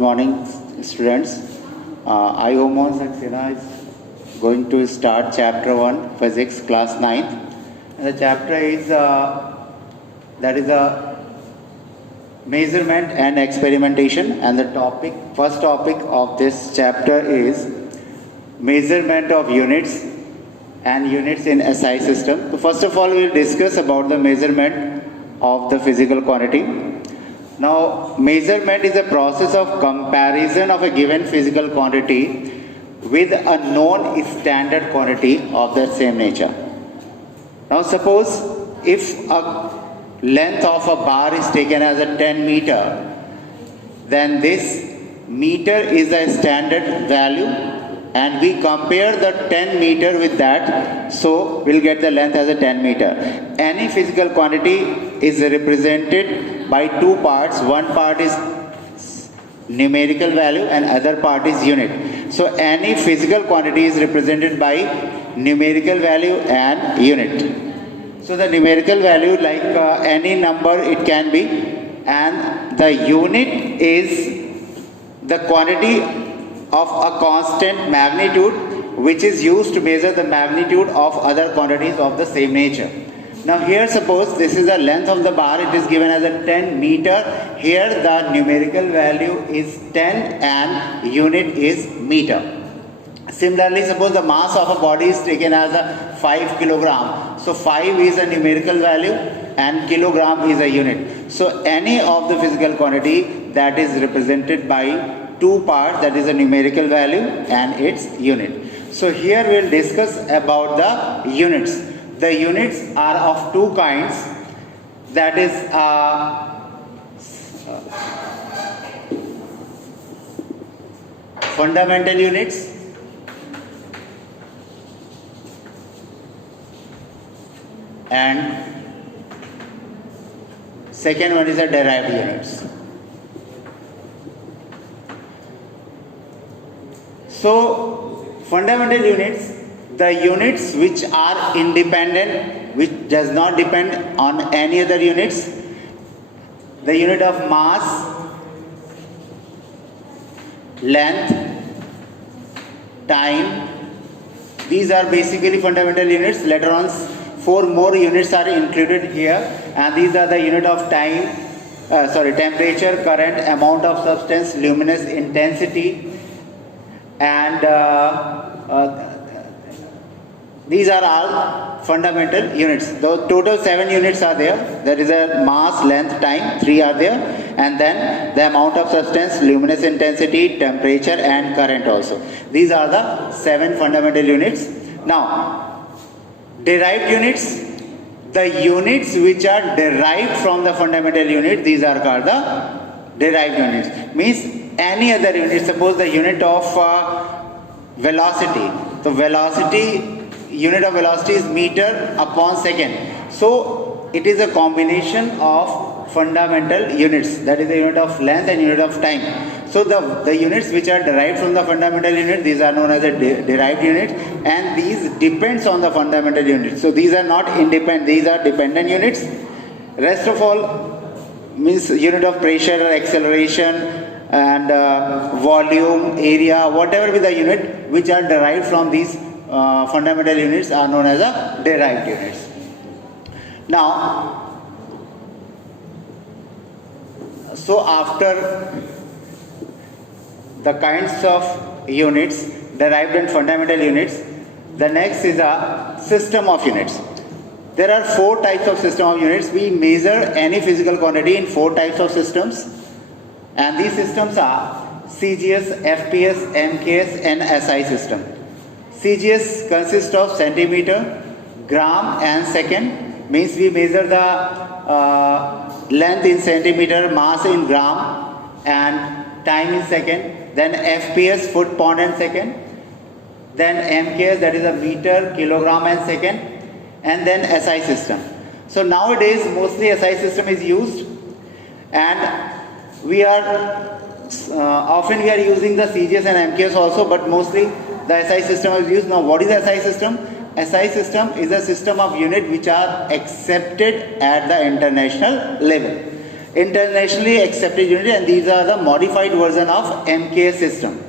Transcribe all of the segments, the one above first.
morning, students. I, Omar Saxena, is going to start chapter 1, physics, class 9. And the chapter is, that is a measurement and experimentation. And the first topic of this chapter is measurement of units and units in SI system. So first of all, we will discuss about the measurement of the physical quantity. Now, measurement is a process of comparison of a given physical quantity with a known standard quantity of the same nature. Now, suppose if a length of a bar is taken as a 10 meter, then this meter is a standard value and we compare the 10 meter with that, so we'll get the length as a 10 meter. Any physical quantity is represented by two parts. One part is numerical value and other part is unit. So any physical quantity is represented by numerical value and unit. So the numerical value, like any number it can be, and the unit is the quantity of a constant magnitude which is used to measure the magnitude of other quantities of the same nature. Now here suppose this is the length of the bar, it is given as a 10 meter. Here the numerical value is 10 and unit is meter. Similarly, suppose the mass of a body is taken as a 5 kilogram. So 5 is a numerical value and kilogram is a unit. So any of the physical quantity that is represented by two parts, that is a numerical value and its unit. So here we will discuss about the units. The units are of two kinds, that is fundamental units and second one is a derived units. So fundamental units, the units which are independent, which does not depend on any other units, the unit of mass, length, time, these are basically fundamental units. Later on 4 more units are included here, and these are the unit of time, temperature, current, amount of substance, luminous intensity, and these are all fundamental units. The total 7 units are there. There is a mass, length, time, 3 are there, and then the amount of substance, luminous intensity, temperature and current also. These are the 7 fundamental units. Now, derived units, the units which are derived from the fundamental unit, these are called the derived units. Means any other unit, suppose the unit of velocity. The velocity, unit of velocity is meter upon second. So it is a combination of fundamental units, that is the unit of length and unit of time. So the units which are derived from the fundamental unit, these are known as the derived units, and these depends on the fundamental unit. So these are not independent, these are dependent units. Rest of all means unit of pressure or acceleration and volume, area, whatever be the unit which are derived from these fundamental units are known as a derived units. Now, so after the kinds of units, derived and fundamental units, the next is a system of units. There are 4 types of system of units. We measure any physical quantity in 4 types of systems, and these systems are CGS, FPS, MKS and SI system. CGS consists of centimeter, gram and second, means we measure the length in centimeter, mass in gram and time in second. Then FPS, foot, pound and second. Then MKS, that is a meter, kilogram and second. And then SI system. So nowadays mostly SI system is used, and we are often we are using the CGS and MKS also, but mostly the SI system is used. Now what is SI system? SI system is a system of unit which are accepted at the international level. internationally accepted unit, and these are the modified version of MKS system.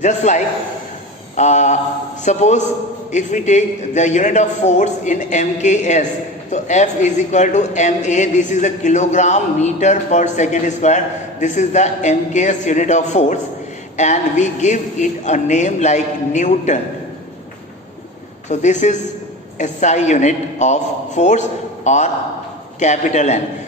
Just like suppose if we take the unit of force in MKS, so F is equal to MA, this is a kilogram meter per second square, this is the MKS unit of force, and we give it a name like Newton. So this is SI unit of force or capital N.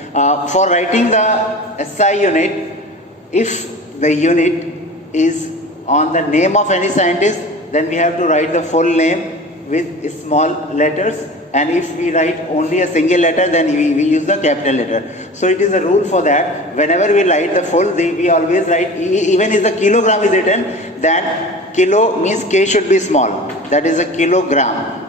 For writing the SI unit, if the unit is on the name of any scientist, then we have to write the full name with small letters, and if we write only a single letter, then we use the capital letter. So it is a rule for that. Whenever we write the full, we always write, even if the kilogram is written, then kilo means K should be small, that is a kilogram,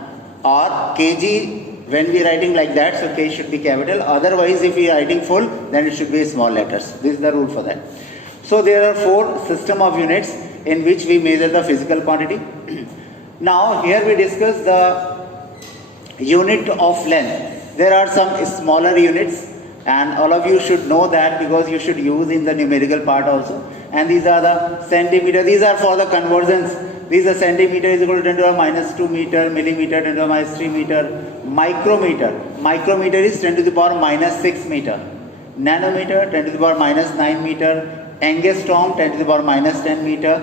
or kg when we writing like that, so K should be capital. Otherwise, if we are writing full, then it should be small letters. This is the rule for that. So there are 4 system of units in which we measure the physical quantity. Now here we discuss the unit of length. There are some smaller units, and all of you should know that because you should use in the numerical part also. And these are the centimeter. These are for the conversions. These are centimeter is equal to 10 to the minus 2 meter, millimeter 10 to the minus 3 meter, micrometer. Micrometer is 10 to the power minus 6 meter. Nanometer 10 to the power minus 9 meter. Angstrom 10 to the power minus 10 meter.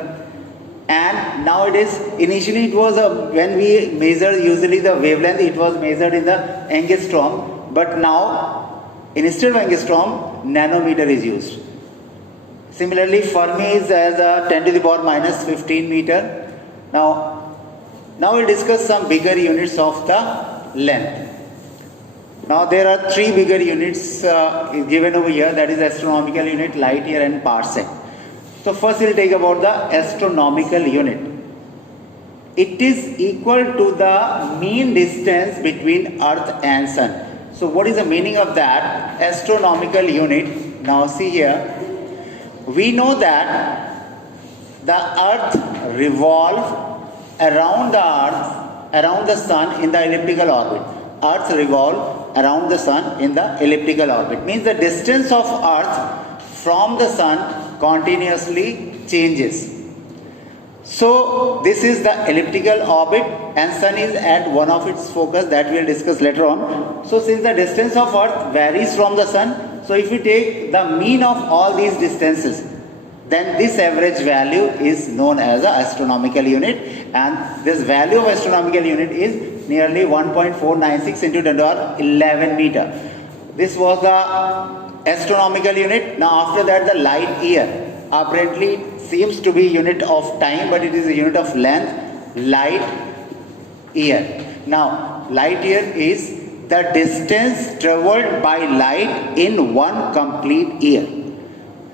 And nowadays, initially it was when we measure usually the wavelength, it was measured in the angstrom, but now instead of angstrom, nanometer is used. Similarly, Fermi is as a 10 to the power minus 15 meter. Now we'll discuss some bigger units of the length. Now there are 3 bigger units given over here, that is astronomical unit, light year and parsec. So first we'll take about the astronomical unit. It is equal to the mean distance between Earth and Sun. So what is the meaning of that? Astronomical unit. Now see here. We know that the Earth revolves around the Sun in the elliptical orbit. Earth revolves around the Sun in the elliptical orbit. Means the distance of Earth from the Sun continuously changes. So this is the elliptical orbit, and Sun is at one of its focus that we will discuss later on. So since the distance of Earth varies from the Sun, so if we take the mean of all these distances, then this average value is known as the astronomical unit, and this value of astronomical unit is nearly 1.496 into 10 to the power 11 meter. This was the astronomical unit. Now after that, the light year apparently seems to be unit of time, but it is a unit of length, light year. Now light year is the distance traveled by light in one complete year.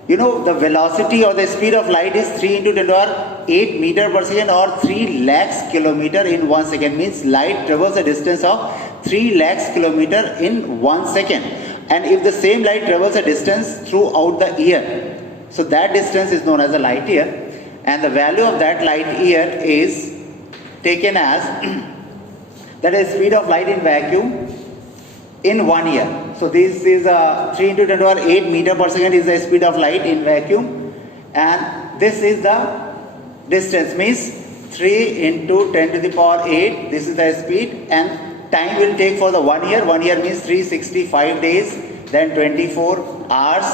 You know, the velocity or the speed of light is 3 into 10 to the power 8 meter per second, or 3 lakhs kilometer in 1 second. Means light travels a distance of 3 lakhs kilometer in 1 second. And if the same light travels a distance throughout the year, so that distance is known as a light year, and the value of that light year is taken as that is speed of light in vacuum in 1 year. So this is 3 into 10 to the power 8 meter per second is the speed of light in vacuum, and this is the distance, means 3 into 10 to the power 8, this is the speed, and time will take for the 1 year. 1 year means 365 days, then 24 hours,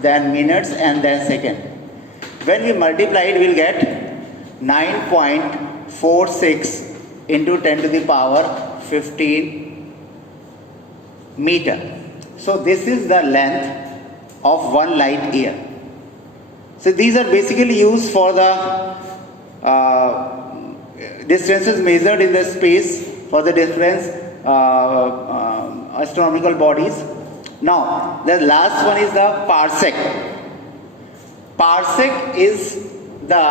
then minutes, and then second. When we multiply it, we will get 9.46 into 10 to the power 15 meter. So this is the length of 1 light year. So these are basically used for the distances measured in the space for the different astronomical bodies. Now the last one is the parsec. Parsec is the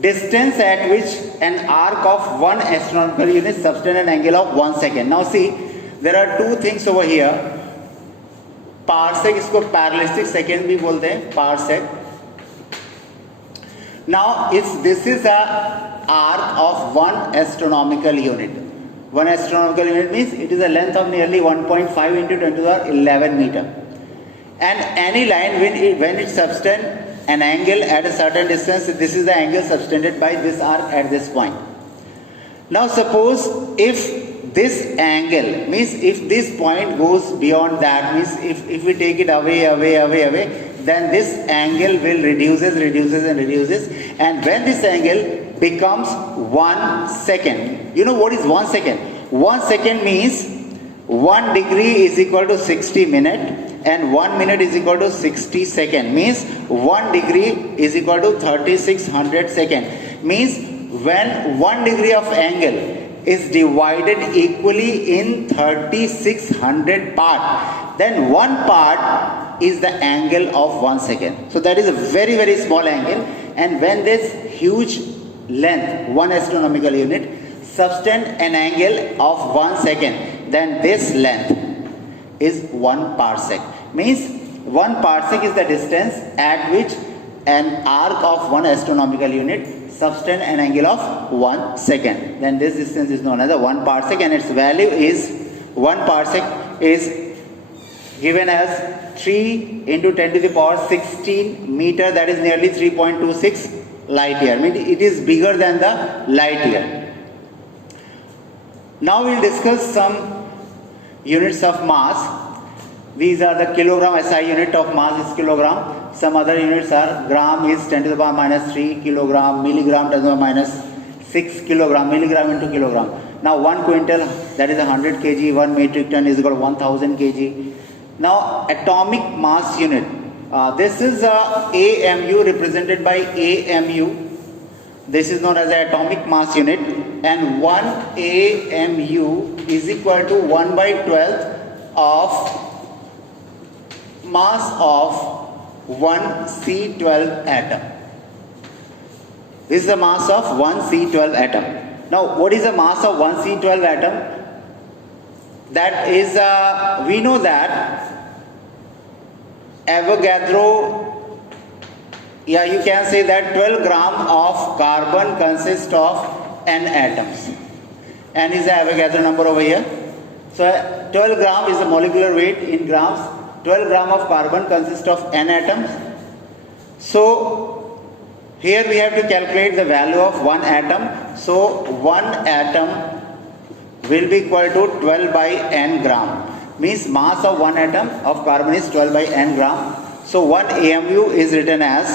distance at which an arc of one astronomical unit subtends an angle of 1 second. Now see, there are 2 things over here. Parsec, इसको parallelistic second भी बोलते हैं, parsec. Now if this is a arc of 1 astronomical unit. 1 astronomical unit means it is a length of nearly 1.5 into 10 to the 11 meter. And any line when it subtends an angle at a certain distance, this is the angle subtended by this arc at this point. Now suppose if this angle, means if this point goes beyond that, means if we take it away, then this angle will reduces, and when this angle becomes 1 second, you know what is 1 second? 1 second means 1 degree is equal to 60 minutes and 1 minute is equal to 60 seconds, means 1 degree is equal to 3600 seconds, means when 1 degree of angle is divided equally in 3600 part, then one part is the angle of 1 second. So that is a very, very small angle, and when this huge length, 1 astronomical unit, subtend an angle of 1 second, then this length is 1 parsec. Means 1 parsec is the distance at which an arc of 1 astronomical unit subtend an angle of 1 second. Then this distance is known as 1 parsec, and its value is 1 parsec is given as 3 into 10 to the power 16 meter, that is nearly 3.26 light year. I mean, it is bigger than the light year. Now we will discuss some units of mass. These are the kilogram. SI unit of mass is kilogram. Some other units are gram is 10 to the power minus 3 kilogram, milligram 10 to the power minus 6 kilogram, milligram into kilogram. Now 1 quintal, that is 100 kg, 1 metric ton is equal to 1000 kg. Now atomic mass unit. This is AMU, represented by AMU. This is known as the atomic mass unit, and 1 AMU is equal to 1 by 12 of mass of 1 C12 atom. This is the mass of 1 C12 atom. Now what is the mass of 1 C12 atom? That is, we know that Avogadro, you can say that 12 gram of carbon consists of n atoms. N is the Avogadro number over here. So 12 gram is the molecular weight in grams. 12 gram of carbon consists of n atoms. So here we have to calculate the value of one atom. So one atom will be equal to 12 by n gram. Means mass of one atom of carbon is 12 by n gram. So 1 AMU is written as,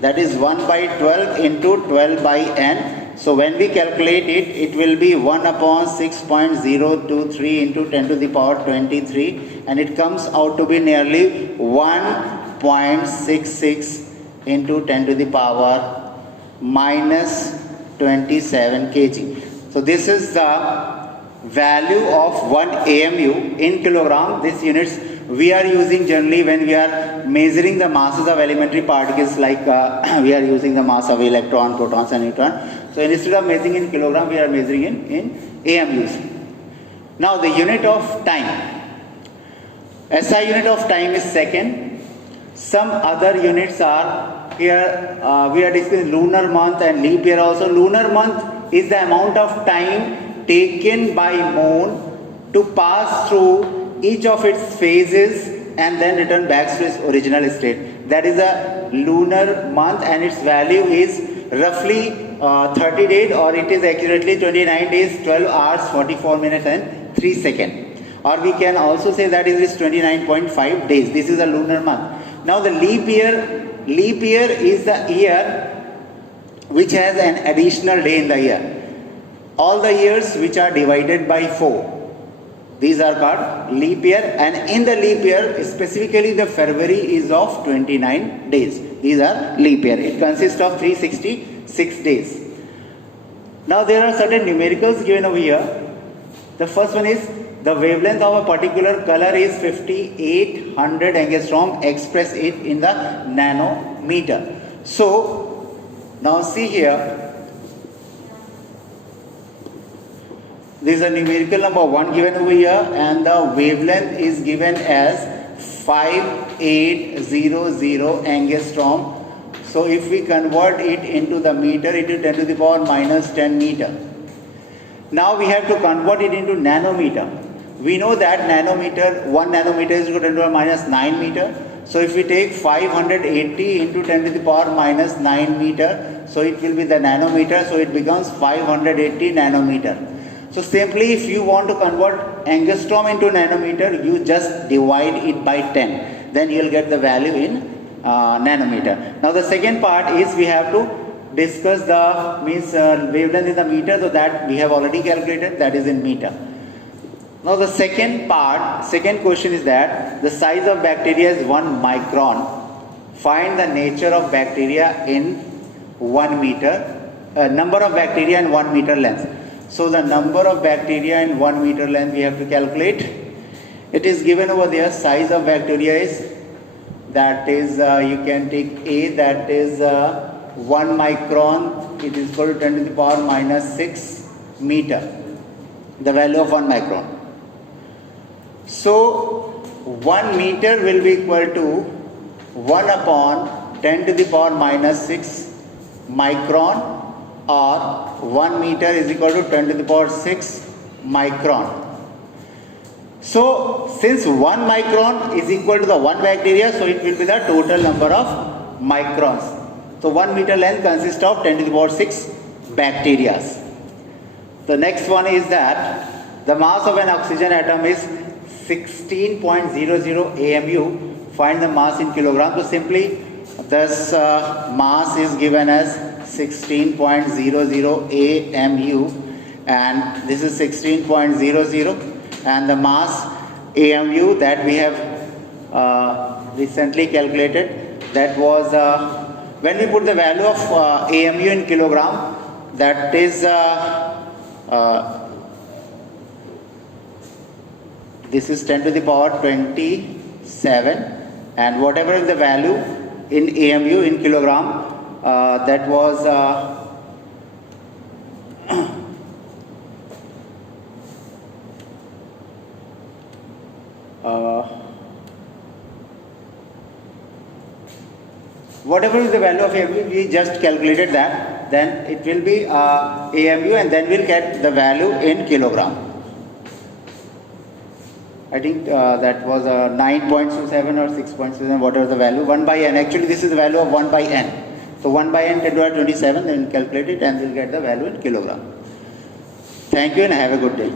that is 1 by 12 into 12 by n. So when we calculate it, it will be 1 upon 6.023 into 10 to the power 23, and it comes out to be nearly 1.66 into 10 to the power minus 27 kg. So this is the value of 1 AMU in kilogram. These units we are using generally when we are measuring the masses of elementary particles, like we are using the mass of electron, protons and neutrons. So instead of measuring in kilogram, we are measuring in AMUs. Now the unit of time. SI unit of time is second. Some other units are here, we are discussing lunar month and leap year also. Lunar month is the amount of time taken by moon to pass through each of its phases and then return back to its original state. That is a lunar month, and its value is roughly 30 days, or it is accurately 29 days, 12 hours, 44 minutes and 3 seconds. Or we can also say that it is 29.5 days. This is a lunar month. Now the leap year is the year which has an additional day in the year. All the years which are divided by 4. These are called leap year, and in the leap year, specifically the February is of 29 days. These are leap year. It consists of 366 days. Now there are certain numericals given over here. The first one is the wavelength of a particular color is 5800 angstrom. Express it in the nanometer. So now see here. This is a numerical number 1 given over here, and the wavelength is given as 5800 angstrom. So if we convert it into the meter, it is 10 to the power minus 10 meter. Now we have to convert it into nanometer. We know that nanometer, 1 nanometer is equal to 10 to the power minus 9 meter. So if we take 580 into 10 to the power minus 9 meter, so it will be the nanometer, so it becomes 580 nanometer. So simply if you want to convert angstrom into nanometer, you just divide it by 10. Then you will get the value in nanometer. Now the second part is we have to discuss the wavelength in the meter, so that we have already calculated, that is in meter. Now the second question is that the size of bacteria is 1 micron. Find the nature of bacteria in 1 meter, number of bacteria in 1 meter length. So the number of bacteria in 1 meter length we have to calculate. It is given over there. Size of bacteria is, that is you can take A, that is 1 micron, it is equal to 10 to the power minus 6 meter, the value of 1 micron. So 1 meter will be equal to 1 upon 10 to the power minus 6 micron, or 1 meter is equal to 10 to the power 6 micron. So since 1 micron is equal to the 1 bacteria, so it will be the total number of microns. So 1 meter length consists of 10 to the power 6 bacteria. The next one is that the mass of an oxygen atom is 16.00 AMU. Find the mass in kilogram. So simply this mass is given as 16.00 AMU, and this is 16.00, and the mass AMU that we have recently calculated, that was when we put the value of AMU in kilogram, that is this is 10 to the power 27, and whatever is the value in AMU in kilogram, that was whatever is the value of AMU, we just calculated that, then it will be AMU, and then we'll get the value in kilogram. I think that was 9.27 or 6.27, whatever the value, 1 by n. Actually this is the value of 1 by n. So 1 by n 10 to the power 27, then calculate it and we'll get the value in kilogram. Thank you and have a good day.